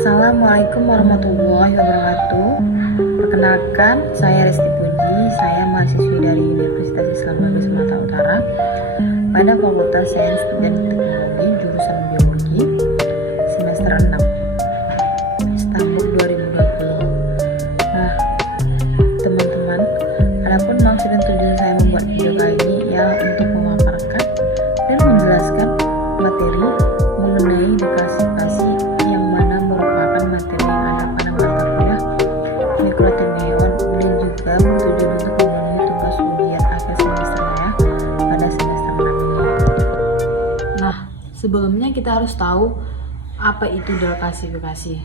Assalamualaikum warahmatullahi wabarakatuh. Perkenalkan, saya Resti Puji. Saya mahasiswi dari Universitas Islam Negeri Sumatera Utara pada Fakultas Sains dan Teknologi jurusan Biologi semester 6 Istanbul 2020. Nah, teman-teman, adapun maksud dan tujuan saya membuat video kali ini ialah untuk memaparkan dan menjelaskan materi mengenai deklasifikasi yang mana merupakan materi yang ada pada mata kuliah mikroteknologi dan juga bertujuan untuk memenuhi tugas ujian akhir semesternya pada semester 6 ini. Nah, sebelumnya kita harus tahu apa itu deklasifikasi.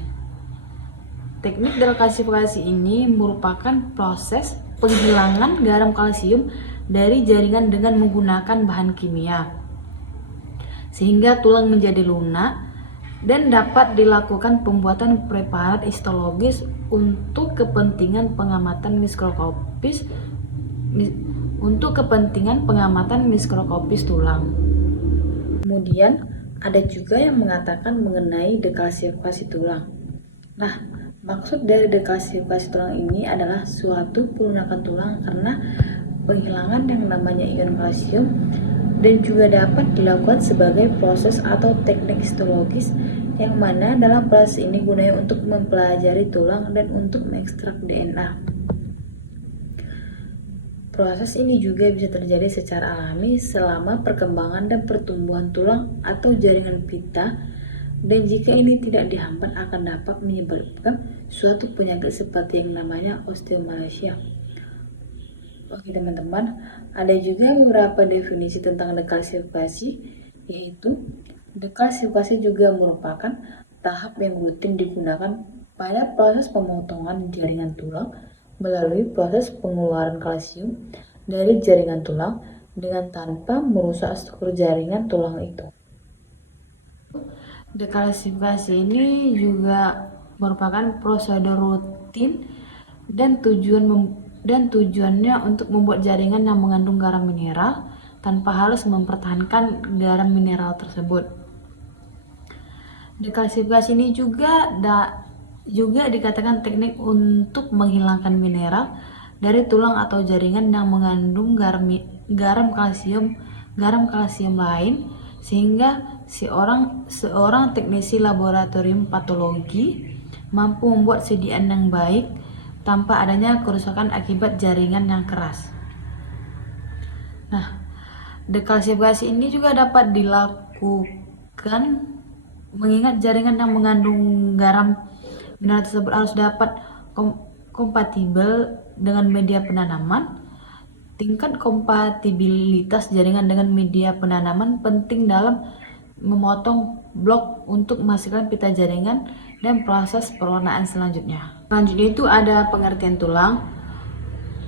Teknik deklasifikasi ini merupakan proses penghilangan garam kalsium dari jaringan dengan menggunakan bahan kimia, sehingga tulang menjadi lunak, dan dapat dilakukan pembuatan preparat histologis untuk kepentingan pengamatan mikroskopis tulang. Kemudian ada juga yang mengatakan mengenai deklasifikasi tulang. Nah, maksud dari deklasifikasi tulang ini adalah suatu pelunakan tulang karena penghilangan yang namanya ion kalsium, dan juga dapat dilakukan sebagai proses atau teknik histologis yang mana dalam proses ini gunanya untuk mempelajari tulang dan untuk mengekstrak DNA. Proses ini juga bisa terjadi secara alami selama perkembangan dan pertumbuhan tulang atau jaringan pita, dan jika ini tidak dihambat akan dapat menyebabkan suatu penyakit seperti yang namanya osteomalacia. Oke teman-teman, ada juga beberapa definisi tentang deklasifikasi, yaitu deklasifikasi juga merupakan tahap yang rutin digunakan pada proses pemotongan jaringan tulang melalui proses pengeluaran kalsium dari jaringan tulang dengan tanpa merusak struktur jaringan tulang itu. Deklasifikasi ini juga merupakan prosedur rutin dan tujuannya untuk membuat jaringan yang mengandung garam mineral tanpa harus mempertahankan garam mineral tersebut. Deklasifikasi ini juga dikatakan teknik untuk menghilangkan mineral dari tulang atau jaringan yang mengandung garam kalsium lain, sehingga seorang teknisi laboratorium patologi mampu membuat sediaan yang baik tanpa adanya kerusakan akibat jaringan yang keras. Nah, deklasifikasi ini juga dapat dilakukan mengingat jaringan yang mengandung garam mineral tersebut harus dapat kompatibel dengan media penanaman. Tingkat kompatibilitas jaringan dengan media penanaman penting dalam memotong blok untuk menghasilkan pita jaringan dan proses pewarnaan selanjutnya. Selanjutnya itu ada pengertian tulang.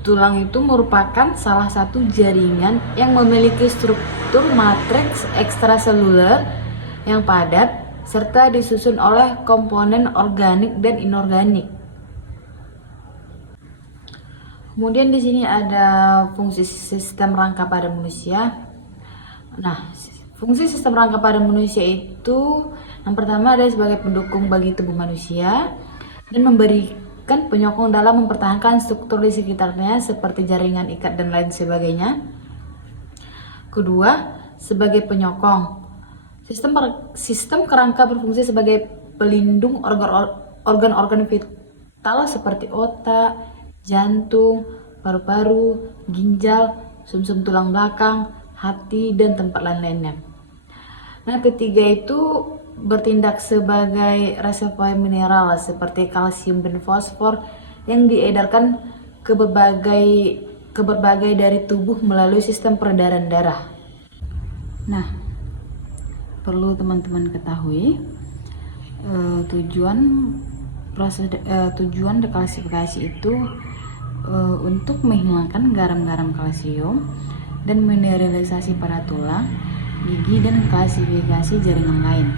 Tulang itu merupakan salah satu jaringan yang memiliki struktur matriks ekstraseluler yang padat serta disusun oleh komponen organik dan inorganik. Kemudian di sini ada fungsi sistem rangka pada manusia. Nah, fungsi sistem rangka pada manusia itu yang pertama adalah sebagai pendukung bagi tubuh manusia dan memberikan penyokong dalam mempertahankan struktur di sekitarnya seperti jaringan ikat dan lain sebagainya. Kedua, sebagai penyokong. Sistem kerangka berfungsi sebagai pelindung organ-organ vital seperti otak, jantung, paru-paru, ginjal, sumsum tulang belakang, hati, dan tempat lain-lainnya. Nah, ketiga itu bertindak sebagai reservoir mineral seperti kalsium dan fosfor yang diedarkan ke berbagai dari tubuh melalui sistem peredaran darah. Nah, perlu teman-teman ketahui tujuan deklasifikasi itu untuk menghilangkan garam-garam kalsium dan mineralisasi pada tulang, gigi, dan klasifikasi jaringan lain.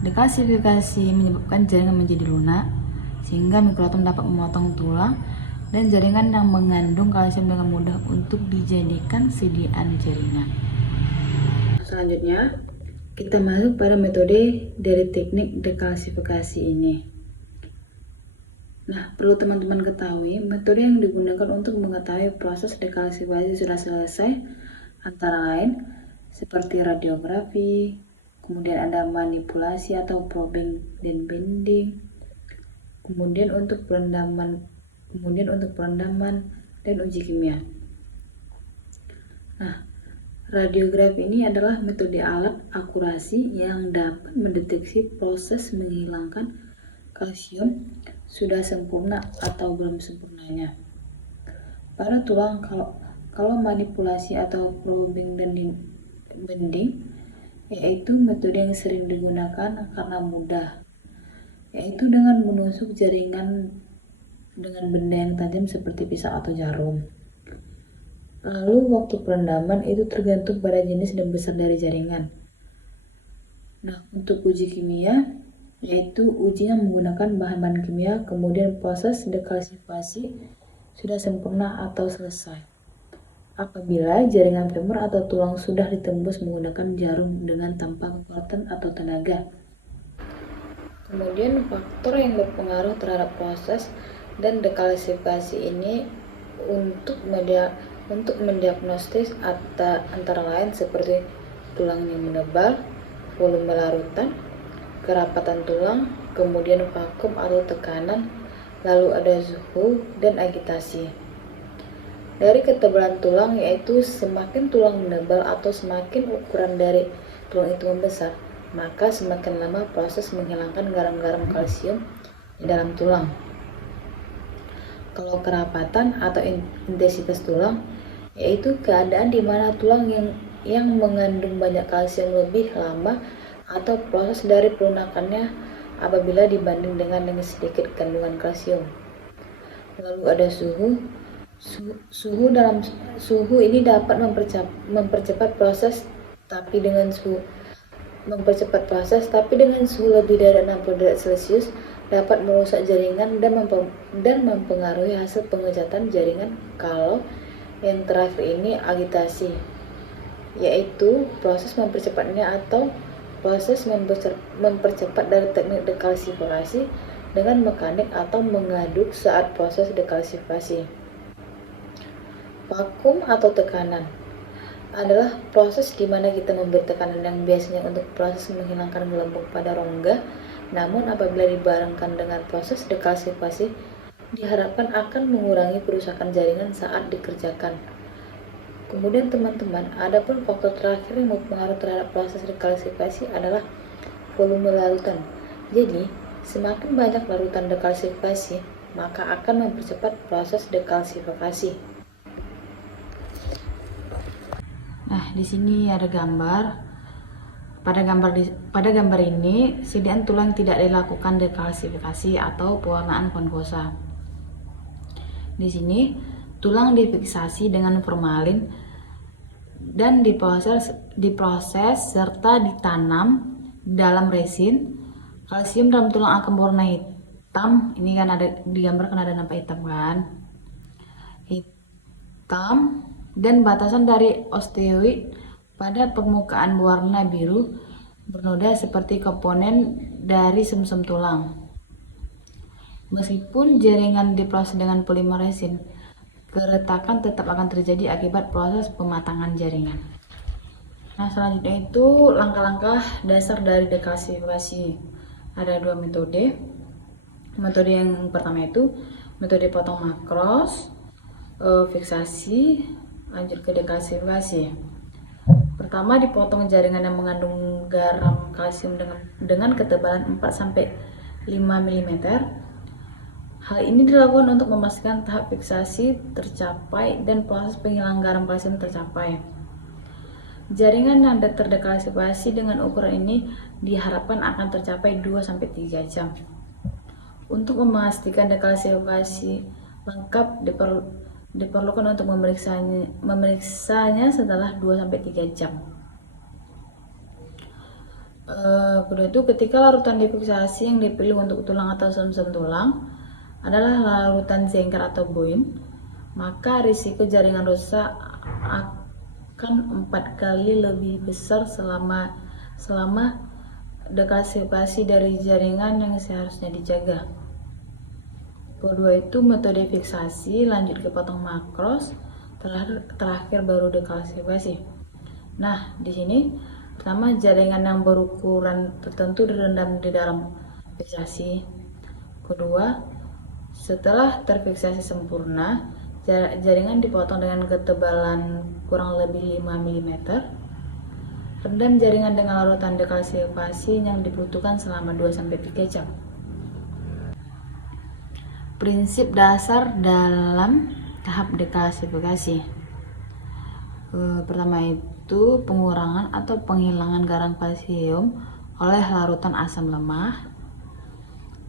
Deklasifikasi menyebabkan jaringan menjadi lunak sehingga mikrotom dapat memotong tulang dan jaringan yang mengandung kalsium dengan mudah untuk dijadikan sediaan jaringan. Selanjutnya, kita masuk pada metode dari teknik dekalsifikasi ini. Nah, perlu teman-teman ketahui, metode yang digunakan untuk mengetahui proses dekalsifikasi sudah selesai antara lain seperti radiografi, kemudian ada manipulasi atau probing dan bending, kemudian untuk perendaman dan uji kimia. Nah, radiografi ini adalah metode alat akurasi yang dapat mendeteksi proses menghilangkan kalsium sudah sempurna atau belum sempurnanya pada tulang. Kalau manipulasi atau probing dan bending, yaitu metode yang sering digunakan karena mudah, yaitu dengan menusuk jaringan dengan benda yang tajam seperti pisau atau jarum. Lalu waktu perendaman itu tergantung pada jenis dan besar dari jaringan. Nah, untuk uji kimia, yaitu ujinya menggunakan bahan-bahan kimia, kemudian proses dekalsifikasi sudah sempurna atau selesai apabila jaringan femur atau tulang sudah ditembus menggunakan jarum dengan tanpa kekuatan atau tenaga. Kemudian faktor yang berpengaruh terhadap proses dan dekalsifikasi ini untuk mendiagnostis antara lain seperti tulang yang menebal, volume larutan, kerapatan tulang, kemudian vakum atau tekanan, lalu ada suhu dan agitasi. Dari ketebalan tulang, yaitu semakin tulang menebal atau semakin ukuran dari tulang itu membesar, maka semakin lama proses menghilangkan garam-garam kalsium di dalam tulang. Kalau kerapatan atau intensitas tulang, yaitu keadaan di mana tulang yang mengandung banyak kalsium lebih lama atau proses dari pelunakannya apabila dibanding dengan sedikit kandungan kalsium. Lalu ada suhu. Suhu ini dapat mempercepat proses tapi dengan suhu lebih dari 60 derajat Celcius dapat merusak jaringan dan mempengaruhi hasil pengecatan jaringan. Kalau yang terakhir ini agitasi, yaitu proses mempercepatnya atau proses mempercepat dari teknik dekalsifikasi dengan mekanik atau mengaduk saat proses dekalsifikasi. Vakum atau tekanan adalah proses di mana kita memberi tekanan yang biasanya untuk proses menghilangkan gelembung pada rongga, namun apabila dibarengkan dengan proses dekalsifikasi diharapkan akan mengurangi kerusakan jaringan saat dikerjakan. Kemudian teman-teman, adapun faktor terakhir yang berpengaruh terhadap proses dekalsifikasi adalah volume larutan. Jadi, semakin banyak larutan dekalsifikasi, maka akan mempercepat proses dekalsifikasi. Nah, di sini ada gambar. Pada gambar ini, sediaan tulang tidak dilakukan dekalsifikasi atau pewarnaan konvosa. Di sini, tulang difiksasi dengan formalin dan diproses serta ditanam dalam resin. Kalsium dalam tulang akan berwarna hitam. Ini kan ada digambarkan ada nampak hitam kan? Hitam dan batasan dari osteoid pada permukaan berwarna biru bernoda seperti komponen dari sumsum tulang. Meskipun jaringan diproses dengan polimer resin, keretakan tetap akan terjadi akibat proses pematangan jaringan. Nah, selanjutnya itu langkah-langkah dasar dari dekalsifikasi. Ada dua metode. Metode yang pertama itu metode potong makros, fiksasi, lanjut ke dekalsifikasi. Pertama, dipotong jaringan yang mengandung garam kalsium dengan ketebalan 4-5 mm. Hal ini dilakukan untuk memastikan tahap fiksasi tercapai dan proses penghilangan garam kalsium tercapai. Jaringan yang terdekalsifikasi dengan ukuran ini diharapkan akan tercapai 2-3 jam. Untuk memastikan dekalsifikasi lengkap diperlukan untuk memeriksanya setelah 2-3 jam. Kedua itu ketika larutan difiksasi yang dipilih untuk tulang atau sumsum tulang adalah larutan zengker atau boin, maka risiko jaringan rusak akan 4 kali lebih besar selama selama dekalsifikasi dari jaringan yang seharusnya dijaga. Kedua itu metode fiksasi, lanjut ke potong makros, terakhir baru dekalsifikasi. Nah, di sini pertama jaringan yang berukuran tertentu direndam di dalam fiksasi. Kedua, setelah terfiksasi sempurna, jaringan dipotong dengan ketebalan kurang lebih 5 mm. Rendam jaringan dengan larutan dekalsifikasi yang dibutuhkan selama 2-3 jam. Prinsip dasar dalam tahap dekalsifikasi. Pertama itu pengurangan atau penghilangan garam kalsium oleh larutan asam lemah.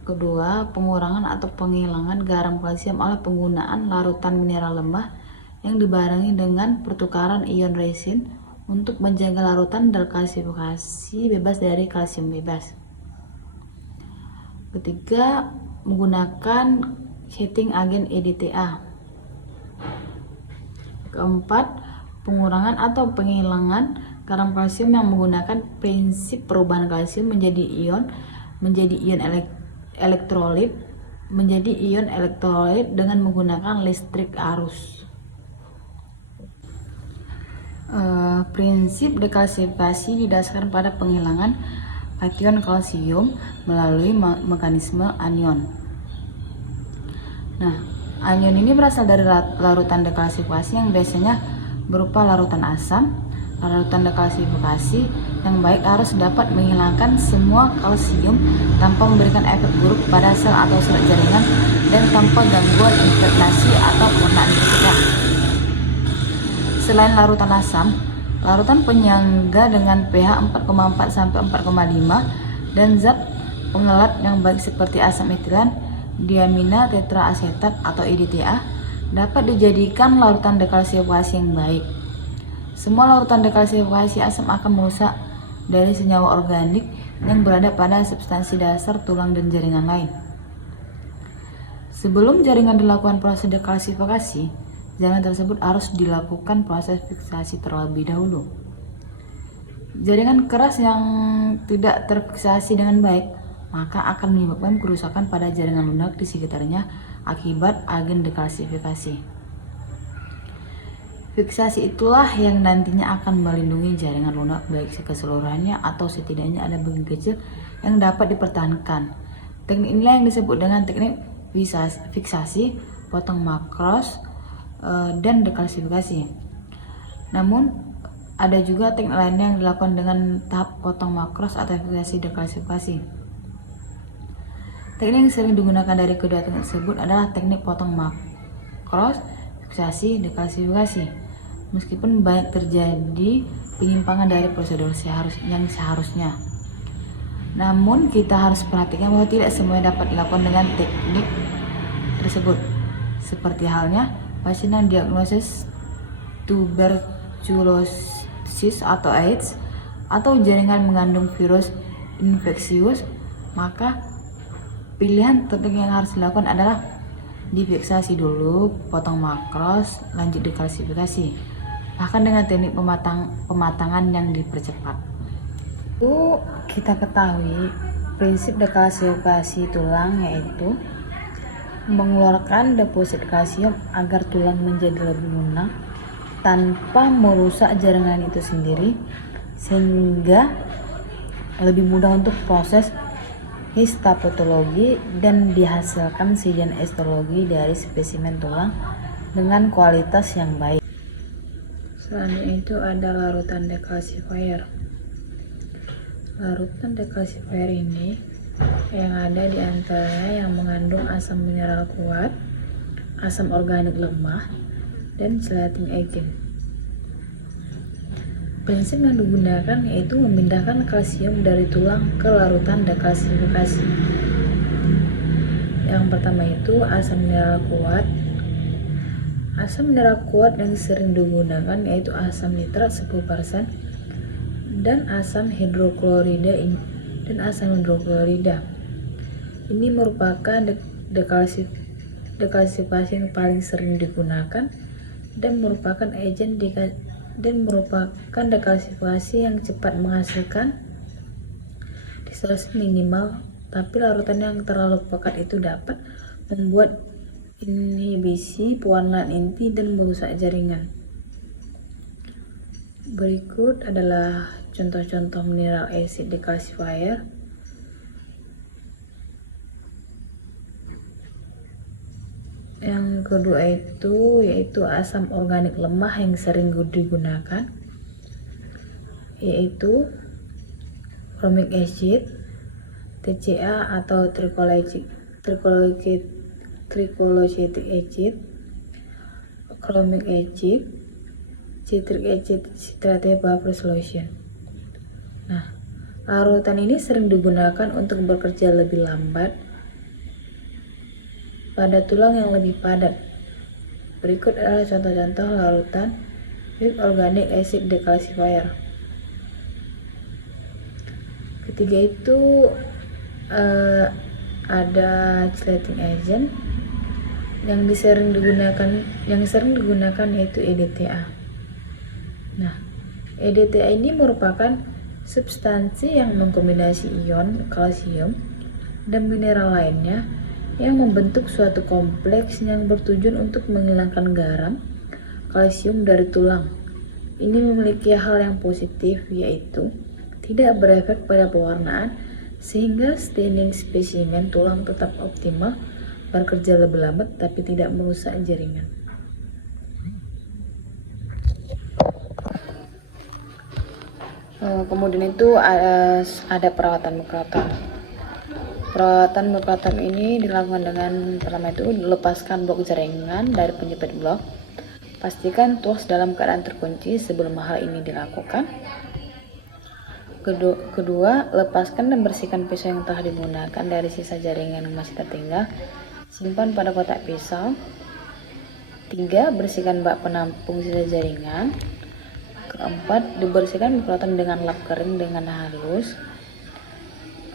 Kedua, pengurangan atau penghilangan garam kalsium oleh penggunaan larutan mineral lemah yang dibarengi dengan pertukaran ion resin untuk menjaga larutan dekalsifikasi bebas dari kalsium bebas. Ketiga, menggunakan heating agen EDTA. Keempat, pengurangan atau penghilangan garam kalsium yang menggunakan prinsip perubahan kalsium menjadi ion elektrolit dengan menggunakan listrik arus. Prinsip dekalsifikasi didasarkan pada penghilangan kation kalsium melalui mekanisme anion. Nah, anion ini berasal dari larutan dekalsifikasi yang biasanya berupa larutan asam. Larutan dekalsifikasi yang baik harus dapat menghilangkan semua kalsium tanpa memberikan efek buruk pada sel atau serat jaringan dan tanpa gangguan impregnasi atau pewarnaan berikutnya. Selain larutan asam, larutan penyangga dengan pH 4,4 sampai 4,5 dan zat pengelat yang baik seperti asam etilen, diamina tetraasetat atau EDTA dapat dijadikan larutan dekalsifikasi yang baik. Semua larutan dekalsifikasi asam akan merusak dari senyawa organik yang berada pada substansi dasar tulang dan jaringan lain. Sebelum jaringan dilakukan proses dekalsifikasi, jaringan tersebut harus dilakukan proses fiksasi terlebih dahulu. Jaringan keras yang tidak terfiksasi dengan baik maka akan menyebabkan kerusakan pada jaringan lunak di sekitarnya akibat agen dekalsifikasi. Fiksasi itulah yang nantinya akan melindungi jaringan lunak baik keseluruhannya atau setidaknya ada bagian kecil yang dapat dipertahankan. Teknik inilah yang disebut dengan teknik fiksasi, potong makros, dan dekalsifikasi. Namun ada juga teknik lainnya yang dilakukan dengan tahap potong makros atau fiksasi dekalsifikasi. Teknik yang sering digunakan dari kedua teknik tersebut adalah teknik potong makros, fiksasi, dekalsifikasi. Meskipun banyak terjadi penyimpangan dari prosedur yang seharusnya, namun kita harus perhatikan bahwa tidak semuanya dapat dilakukan dengan teknik tersebut. Seperti halnya pasien yang diagnosis tuberkulosis atau AIDS atau jaringan mengandung virus infeksius, maka pilihan teknik yang harus dilakukan adalah difiksasi dulu, potong makros, lanjut dekalsifikasi. Bahkan dengan teknik pematangan yang dipercepat. Itu kita ketahui prinsip dekalsifikasi tulang yaitu mengeluarkan deposit kalsium agar tulang menjadi lebih lunak tanpa merusak jaringan itu sendiri, sehingga lebih mudah untuk proses histopatologi dan dihasilkan sigen histologi dari spesimen tulang dengan kualitas yang baik. Selanjutnya itu ada larutan dekalsifier. Larutan dekalsifier ini yang ada di antaranya yang mengandung asam mineral kuat, asam organik lemah, dan chelating agent. Prinsip yang digunakan yaitu memindahkan kalsium dari tulang ke larutan dekalsifikasi. Yang pertama itu asam mineral kuat. Asam mineral kuat yang sering digunakan yaitu asam nitrat 10% dan asam hidroklorida. Ini merupakan dekalsifikasi yang paling sering digunakan dan merupakan dekalsifikasi yang cepat menghasilkan oksigenasi minimal, tapi larutan yang terlalu pekat itu dapat membuat inhibisi pewarnaan inti dan merusak jaringan. Berikut adalah contoh-contoh mineral acid decalcifier. Yang kedua itu yaitu asam organik lemah yang sering digunakan, yaitu formic acid, TCA atau trichologetic acid, chromic acid, citric acid citrate vapor solution. Nah, larutan ini sering digunakan untuk bekerja lebih lambat pada tulang yang lebih padat. Berikut adalah contoh-contoh larutan weak organic acid decalcifier. Ketiga itu ada chelating agent yang sering digunakan yaitu EDTA. Nah, EDTA ini merupakan substansi yang mengkombinasi ion kalsium dan mineral lainnya yang membentuk suatu kompleks yang bertujuan untuk menghilangkan garam kalsium dari tulang. Ini memiliki hal yang positif, yaitu tidak berefek pada pewarnaan, sehingga staining spesimen tulang tetap optimal, bekerja lebih lambat tapi tidak merusak jaringan. Kemudian itu ada perawatan mukurator. Perawatan mukurator ini dilakukan dengan pertama itu lepaskan blok jaringan dari penjepit blok. Pastikan tuas dalam keadaan terkunci sebelum hal ini dilakukan. Kedua, lepaskan dan bersihkan pisau yang telah digunakan dari sisa jaringan yang masih tertinggal. Simpan pada kotak pisau. 3. Bersihkan bak penampung sisa jaringan. Keempat, dibersihkan mukurator dengan lap kering dengan halus.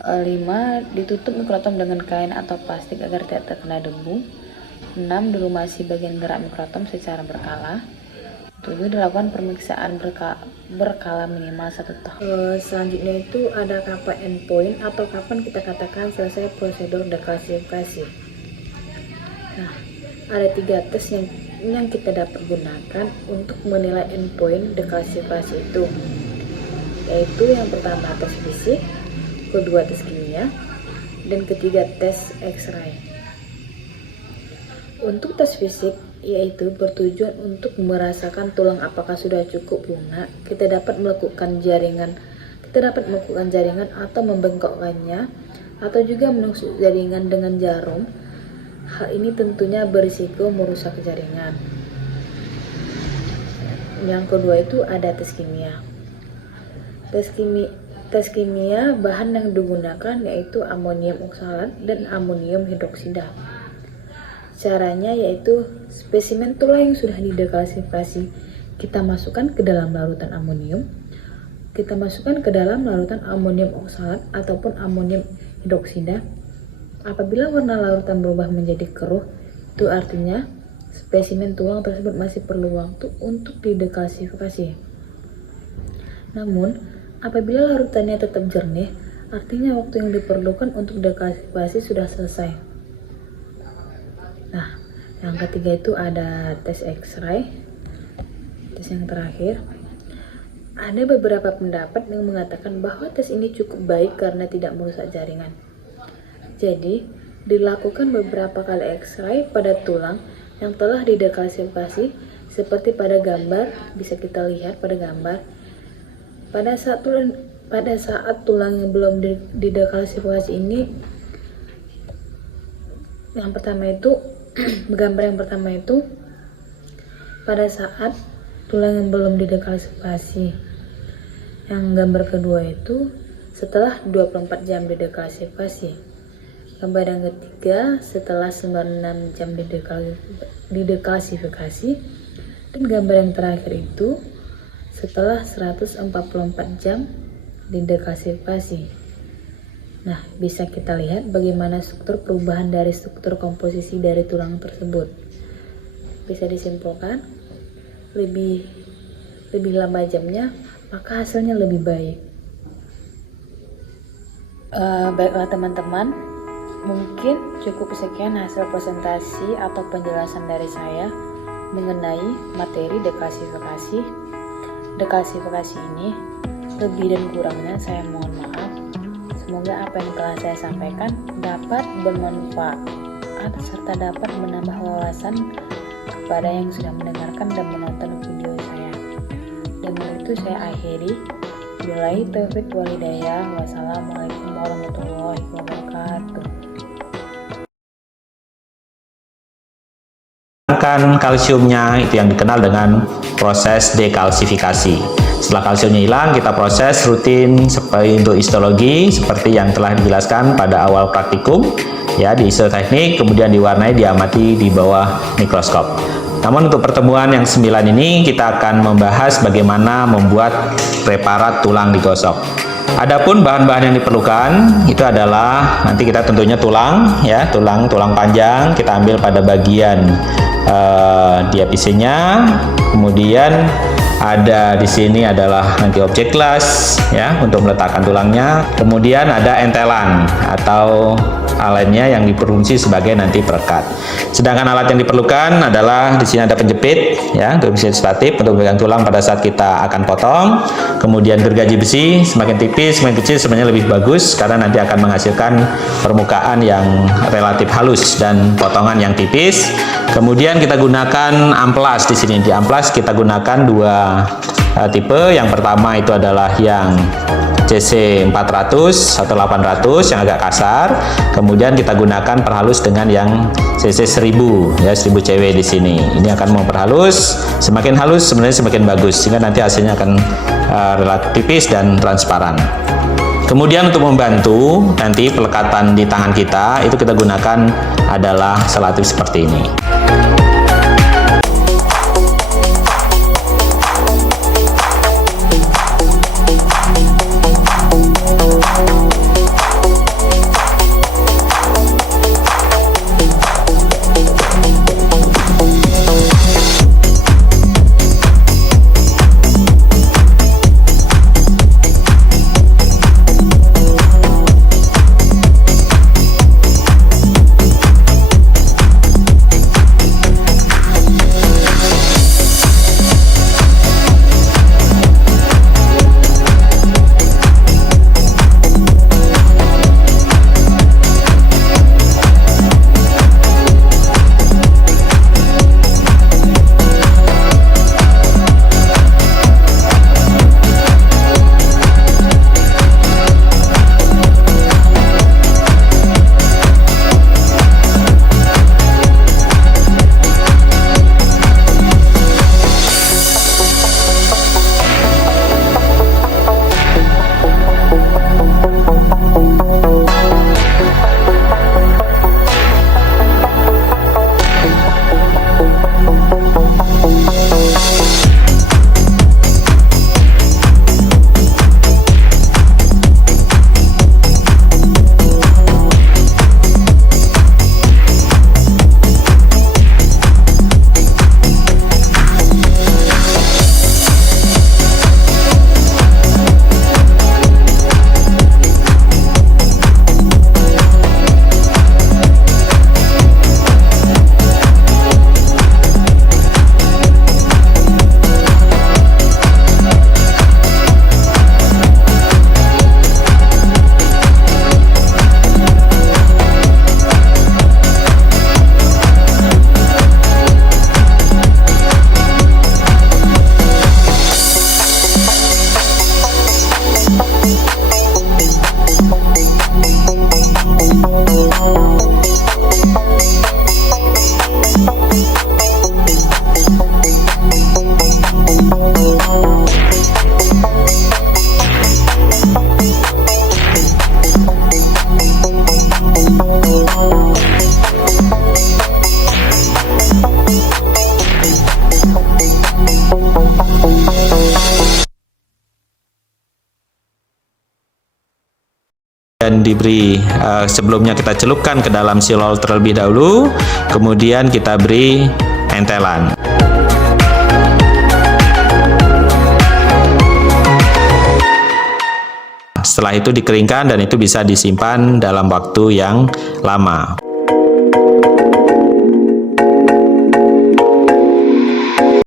5. Ditutup mukurator dengan kain atau plastik agar tidak terkena debu. 6. Dilumasi bagian gerak mukurator secara berkala. 7. Dilakukan pemeriksaan berkala minimal 1 tahun. Selanjutnya itu ada kapan endpoint atau kapan kita katakan selesai prosedur dekalsifikasi. Nah, ada 3 tes yang kita dapat gunakan untuk menilai endpoint dekalsifikasi itu, yaitu yang pertama tes fisik, kedua tes kimia, dan ketiga tes X-ray. Untuk tes fisik, yaitu bertujuan untuk merasakan tulang apakah sudah cukup lunak. Kita dapat melakukan jaringan atau membengkokkannya, atau juga menusuk jaringan dengan jarum. Hal ini tentunya berisiko merusak jaringan. Yang kedua itu ada tes kimia. Tes kimia bahan yang digunakan yaitu amonium oksalat dan amonium hidroksida. Caranya yaitu spesimen tulang yang sudah didekalsifikasi kita masukkan ke dalam larutan amonium. Kita masukkan ke dalam larutan amonium oksalat ataupun amonium hidroksida. Apabila warna larutan berubah menjadi keruh, itu artinya spesimen tulang tersebut masih perlu waktu untuk didekalsifikasi. Namun, apabila larutannya tetap jernih, artinya waktu yang diperlukan untuk dekalsifikasi sudah selesai. Nah, yang ketiga itu ada tes X-ray. Tes yang terakhir, ada beberapa pendapat yang mengatakan bahwa tes ini cukup baik karena tidak merusak jaringan. Jadi, dilakukan beberapa kali X-ray pada tulang yang telah didekalsifikasi, seperti pada gambar, bisa kita lihat pada gambar. Pada saat tulang yang belum didekalsifikasi ini, yang pertama itu gambar yang pertama itu pada saat tulang yang belum didekalsifikasi. Yang gambar kedua itu setelah 24 jam didekalsifikasi. Gambar yang ketiga setelah 96 jam didekalsifikasi. Dan gambar yang terakhir itu setelah 144 jam didekalsifikasi. Nah, bisa kita lihat bagaimana struktur perubahan dari struktur komposisi dari tulang tersebut. Bisa disimpulkan, lebih lama jamnya, maka hasilnya lebih baik. Baiklah teman-teman, mungkin cukup sekian hasil presentasi atau penjelasan dari saya mengenai materi deklasifikasi. Deklasifikasi ini lebih dan kurangnya saya mohon maaf. Semoga apa yang telah saya sampaikan dapat bermanfaat serta dapat menambah wawasan kepada yang sudah mendengarkan dan menonton video saya. Dengan itu saya akhiri. Billahi taufiq wal hidayah. Wassalamualaikum warahmatullahi wabarakatuh. Kalsiumnya itu yang dikenal dengan proses dekalsifikasi. Setelah kalsiumnya hilang, kita proses rutin seperti untuk histologi seperti yang telah dijelaskan pada awal praktikum ya di histoteknik, kemudian diwarnai, diamati di bawah mikroskop. Namun untuk pertemuan yang 9 ini kita akan membahas bagaimana membuat preparat tulang digosok. Adapun bahan-bahan yang diperlukan itu adalah nanti kita tentunya tulang ya, tulang panjang kita ambil pada bagian diapisenya, kemudian ada di sini adalah nanti objek glass ya untuk meletakkan tulangnya, kemudian ada entelan atau alatnya yang berfungsi sebagai nanti perekat. Sedangkan alat yang diperlukan adalah di sini ada penjepit ya untuk bisa statif untuk memegang tulang pada saat kita akan potong. Kemudian gergaji besi, semakin tipis semakin kecil sebenarnya lebih bagus karena nanti akan menghasilkan permukaan yang relatif halus dan potongan yang tipis. Kemudian kita gunakan amplas di sini. Di amplas kita gunakan dua tipe. Yang pertama itu adalah yang CC 400 atau 800 yang agak kasar. Kemudian kita gunakan perhalus dengan yang CC 1000 ya, 1000 CW di sini. Ini akan memperhalus, semakin halus sebenarnya semakin bagus sehingga nanti hasilnya akan relatif tipis dan transparan. Kemudian untuk membantu nanti pelekatan di tangan kita itu kita gunakan adalah selatif seperti ini. Dan diberi sebelumnya kita celupkan ke dalam silol terlebih dahulu, kemudian kita beri entelan. Setelah itu dikeringkan dan itu bisa disimpan dalam waktu yang lama.